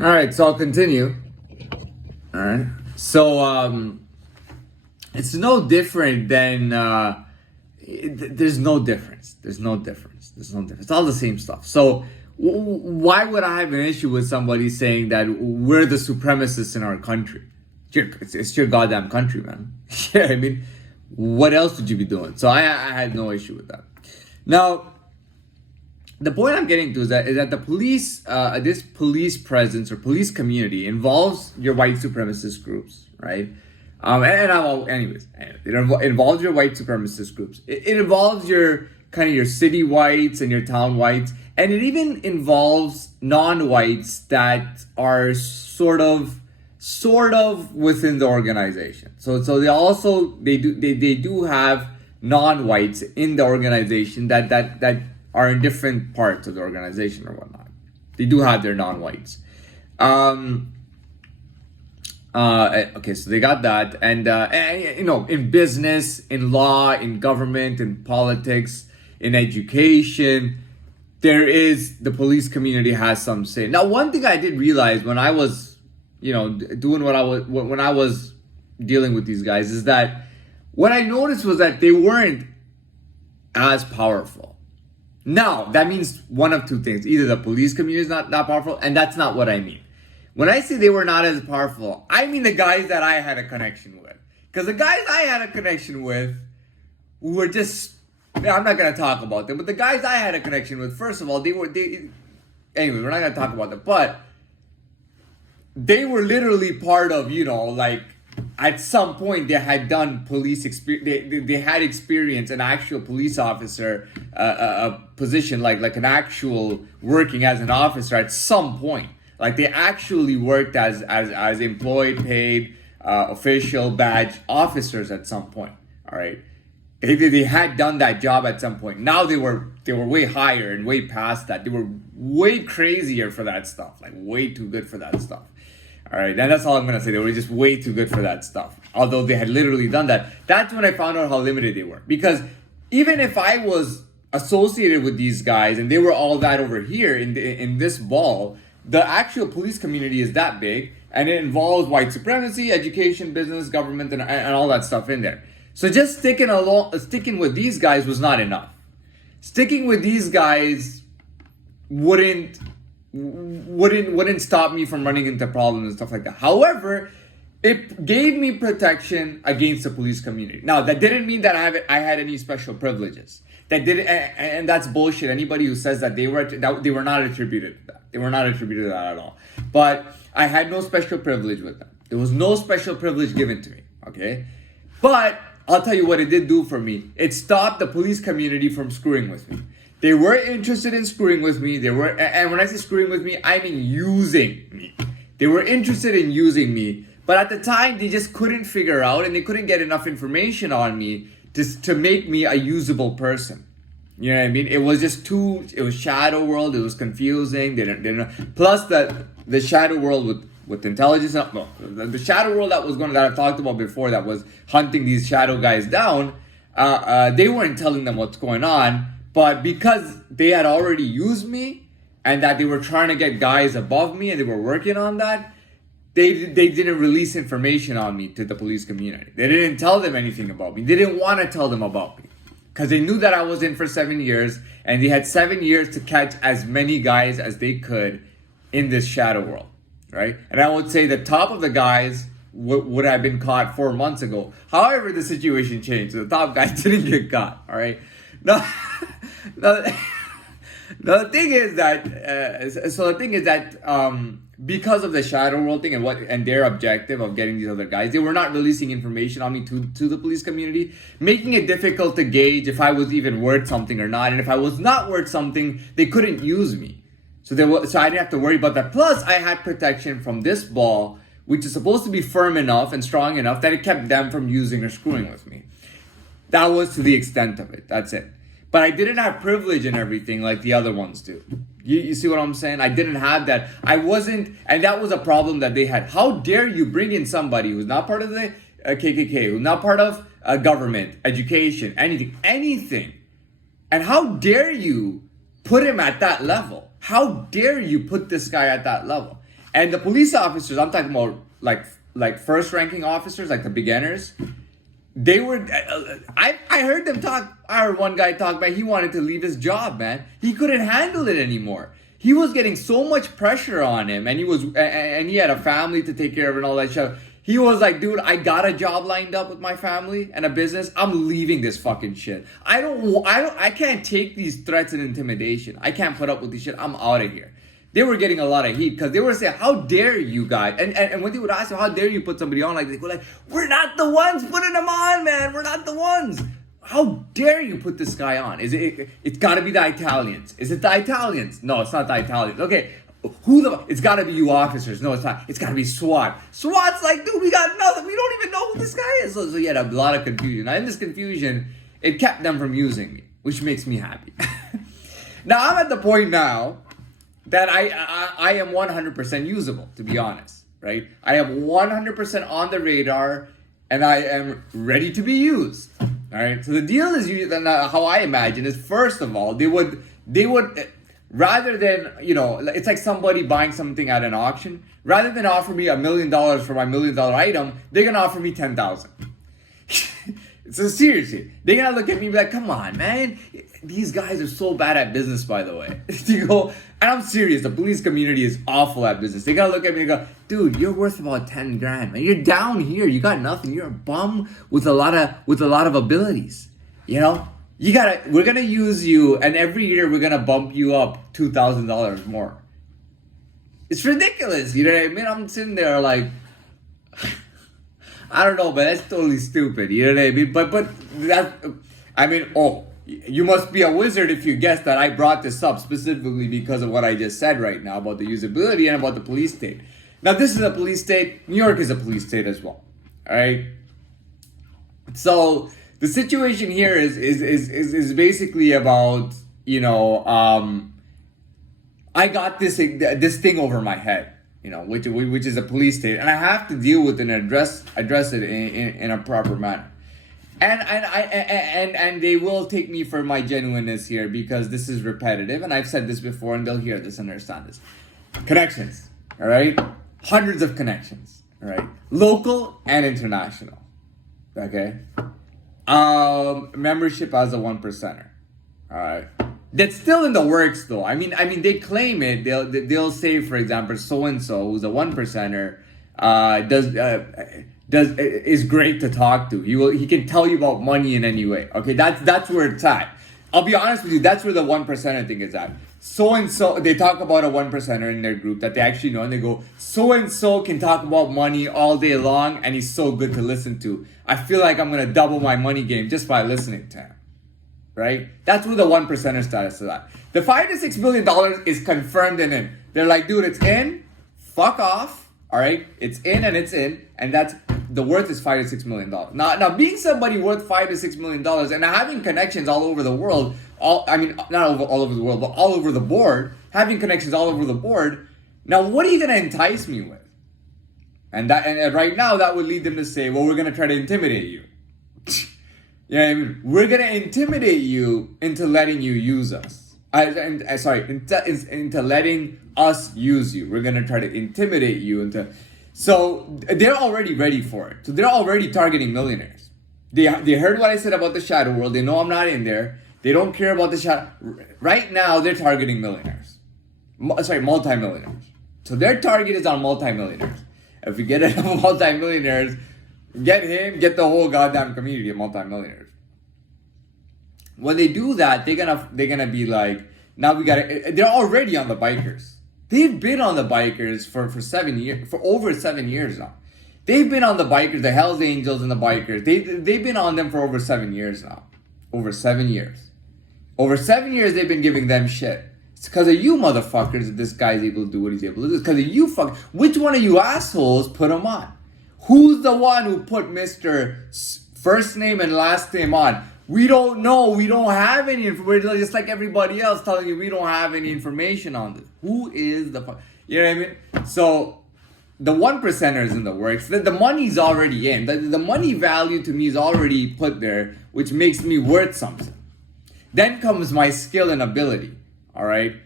All right, so I'll continue. All right. So it's no different than there's no difference. There's no difference. There's no difference. It's all the same stuff. So why would I have an issue with somebody saying that we're the supremacists in our country? It's your goddamn country, man. Yeah, I mean, what else would you be doing? So I had no issue with that. Now, the point I'm getting to is that the police, this police presence or police community involves your white supremacist groups, right? Anyways, it involves your white supremacist groups. It involves your kind of your city whites and your town whites, and it even involves non-whites that are sort of within the organization. So they do have non-whites in the organization that are in different parts of the organization or whatnot. They do have their non-whites. Okay, so they got that, and you know, in business, in law, in government, in politics, in education, the police community has some say. Now, one thing I did realize when I was, you know, doing when I was dealing with these guys is that what I noticed was that they weren't as powerful. Now, that means one of two things. Either the police community is not powerful, and that's not what I mean. When I say they were not as powerful, I mean the guys that I had a connection with. Because the guys I had a connection with were just, I'm not going to talk about them, but the guys I had a connection with, first of all, anyway, we're not going to talk about them, but they were literally part of, you know, like, at some point they had done police experience, they had experience, an actual police officer, a position like an actual working as an officer at some point. Like they actually worked as employed, paid, official badge officers at some point. All right, they had done that job at some point. Now they were way higher and way past that. They were way crazier for that stuff. Like way too good for that stuff. All right, and that's all I'm gonna say. They were just way too good for that stuff. Although they had literally done that. That's when I found out how limited they were. Because even if I was associated with these guys and they were all that over here in this ball, the actual police community is that big, and it involves white supremacy, education, business, government, and all that stuff in there. So just sticking with these guys was not enough. Sticking with these guys wouldn't stop me from running into problems and stuff like that. However, it gave me protection against the police community. Now, that didn't mean that I had any special privileges. That did, and that's bullshit. Anybody who says that they were not attributed to that. They were not attributed to that at all. But I had no special privilege with them. There was no special privilege given to me. Okay, but I'll tell you what it did do for me. It stopped the police community from screwing with me. They were interested in screwing with me. And when I say screwing with me, I mean using me. They were interested in using me, but at the time they just couldn't figure out, and they couldn't get enough information on me to make me a usable person. You know what I mean? It was just it was shadow world. It was confusing. They didn't. Plus the shadow world with intelligence. No, the shadow world that I've talked about before, that was hunting these shadow guys down. They weren't telling them what's going on, but because they had already used me and that they were trying to get guys above me and they were working on that, they didn't release information on me to the police community. They didn't tell them anything about me. They didn't want to tell them about me. Because they knew that I was in for 7 years, and they had 7 years to catch as many guys as they could in this shadow world, right? And I would say the top of the guys would have been caught 4 months ago. However, the situation changed. So the top guys didn't get caught, all right? Now, the thing is that, because of the shadow world thing and their objective of getting these other guys, they were not releasing information on me to the police community, making it difficult to gauge if I was even worth something or not. And if I was not worth something, they couldn't use me. So I didn't have to worry about that. Plus, I had protection from this ball, which is supposed to be firm enough and strong enough that it kept them from using or screwing with me. That was to the extent of it. That's it. But I didn't have privilege and everything like the other ones do. You see what I'm saying? I didn't have that. I wasn't, and that was a problem that they had. How dare you bring in somebody who's not part of the KKK, who's not part of government, education, anything. And how dare you put him at that level? How dare you put this guy at that level? And the police officers, I'm talking about like first ranking officers, like the beginners. They were, I heard them talk. I heard one guy talk about he wanted to leave his job, man. He couldn't handle it anymore. He was getting so much pressure on him, and he had a family to take care of and all that shit. He was like, dude, I got a job lined up with my family and a business. I'm leaving this fucking shit. I can't take these threats and intimidation. I can't put up with this shit. I'm out of here. They were getting a lot of heat because they were saying, how dare you guys? And when they would ask them, how dare you put somebody on? Like, they go like, we're not the ones putting them on, man. We're not the ones. How dare you put this guy on? It's got to be the Italians. Is it the Italians? No, it's not the Italians. Okay, it's got to be you officers. No, it's not. It's got to be SWAT. SWAT's like, dude, we got nothing. We don't even know who this guy is. So you had a lot of confusion. And in this confusion, it kept them from using me, which makes me happy. Now, I'm at the point now that I am 100% usable, to be honest, right? I am 100% on the radar, and I am ready to be used, all right? So the deal is, how I imagine is, first of all, they would rather than, it's like somebody buying something at an auction, rather than offer me $1 million for my $1 million item, they're gonna offer me 10,000. So seriously, they're gonna look at me and be like, come on, man. These guys are so bad at business, by the way. And I'm serious, the police community is awful at business. They gotta look at me and go, dude, you're worth about 10 grand, man. You're down here, you got nothing. You're a bum with a lot of abilities. We're gonna use you, and every year we're gonna bump you up $2,000 more. It's ridiculous, you know what I mean? I'm sitting there like, I don't know, but that's totally stupid. You know what I mean? But you must be a wizard if you guessed that I brought this up specifically because of what I just said right now about the usability and about the police state. Now, this is a police state. New York is a police state as well. All right. So the situation here is basically about, I got this thing over my head. Which is a police state, and I have to deal with and address it in a proper manner, and they will take me for my genuineness here because this is repetitive, and I've said this before, and they'll hear this and understand this. Connections, all right, hundreds of connections, all right, local and international, okay. Membership as a 1%er, all right. That's still in the works, though. I mean, they claim it. They'll say, for example, so and so, who's a 1%er, is great to talk to. He can tell you about money in any way. Okay, that's where it's at. I'll be honest with you. That's where the 1%er thing is at. So and so, they talk about a 1%er in their group that they actually know, and they go, so and so can talk about money all day long, and he's so good to listen to. I feel like I'm gonna double my money game just by listening to him. Right? That's where the 1%er status is at. The $5 to $6 million is confirmed and in. They're like, dude, it's in. Fuck off. All right? It's in and it's in. And that's the worth is $5 to $6 million. Now being somebody worth $5 to $6 million and having connections all over the world, all over the world, but all over the board, having connections all over the board. Now, what are you gonna entice me with? And right now that would lead them to say, well, we're gonna try to intimidate you. Yeah, we're gonna intimidate you into letting you use us. Into letting us use you. We're gonna try to intimidate you into. So they're already ready for it. So they're already targeting millionaires. They heard what I said about the shadow world. They know I'm not in there. They don't care about the shadow. Right now, they're targeting millionaires. Multimillionaires. So their target is on multimillionaires. If we get enough multimillionaires, get the whole goddamn community of multimillionaires. When they do that, they're gonna be like, now they're already on the bikers. They've been on the bikers for 7 years, for over 7 years now. They've been on the bikers, the Hells Angels and the bikers. They've been on them for over 7 years now. Over 7 years. Over 7 years they've been giving them shit. It's because of you motherfuckers that this guy's able to do what he's able to do. It's because of you which one of you assholes put him on? Who's the one who put Mr. First name and last name on? We don't know. We don't have any information. Just like everybody else telling you we don't have any information on this. Who is the fuck? You know what I mean? So the 1%er is in the works. The money's already in. The money value to me is already put there, which makes me worth something. Then comes my skill and ability. All right.